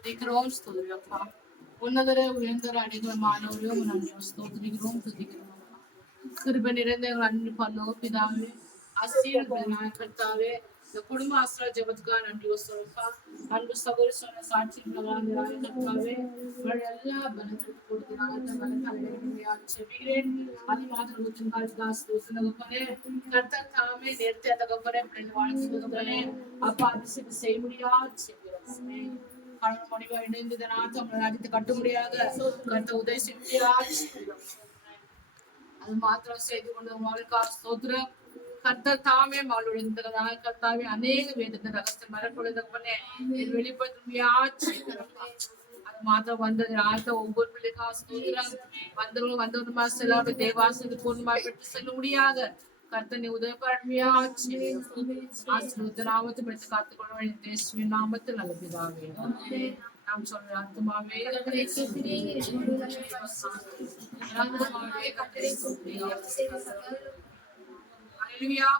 துதிக்கிறோம் ஸ்தோத்திரப்பா. உன்னதர உயர்ந்தர அடிகளமானவரையும் நன்றி ஸ்தோத்திரிக்கிறோம் துதிக்கிறோம். கிருபை நிறைந்த எங்கள் அன்பு பரலோக பிதாவே, ஆசீர்வதிக்கப்பட்ட கர்த்தாவே, இந்த குடும்ப ஆசிரியர் ஜெபத்துக்காக நன்றி சொல்லுப்பா. அன்பு சகோதரி சொன்ன சாட்சிகளாக கர்த்தாவே, எல்லா பலத்திற்கு கொடுக்கிறாங்க அந்த பலத்தை செவிகிறேன். அது மாத்திரம் ஊற்றுங்கால் கர்த்தர் தாமே நேர்த்தி அந்த கப்பரே வாழ்க்கை அப்பா அதிசயம் செய்ய முடியாது செய்கிறோம். கணவன் மனைவி இணைந்து இந்த நாட்டை ராஜ்யத்தை கட்ட முடியாத கர்த்த உதவி செய்ய முடியாது. அது மாத்திரம் செய்து கொண்டு வாழ்க்கை ஸ்தோத்திரம். கர்த்தர் தாமே மகளுடைய கர்த்தாவே அநேக வேதத்தை ரகசியம் மரப்பொழுதப்பனே வெளிப்படுத்தியாச்சு. அது மாத்திரம் வந்தது ஆழ்த்த ஒவ்வொரு பிள்ளைக்கா ஸ்தோத்திரம். வந்தவருமா செல்ல தேவாசனது பூர்ணமா பெற்று செல்ல முடியாது. கர்த்தனை உதவியாச்சு. ஆசீர்வாத நாமத்தை படித்து காத்துக்கொள்ள தேசுவின் நாமத்தில் நல்லபிதாவே. நாம் சொல்ற ஆத்துமாவே கர்த்தரை ஸ்தோத்திரி. ஆத்துமாவே கர்த்தரை ஸ்தோத்திரி. ஹல்லேலூயா.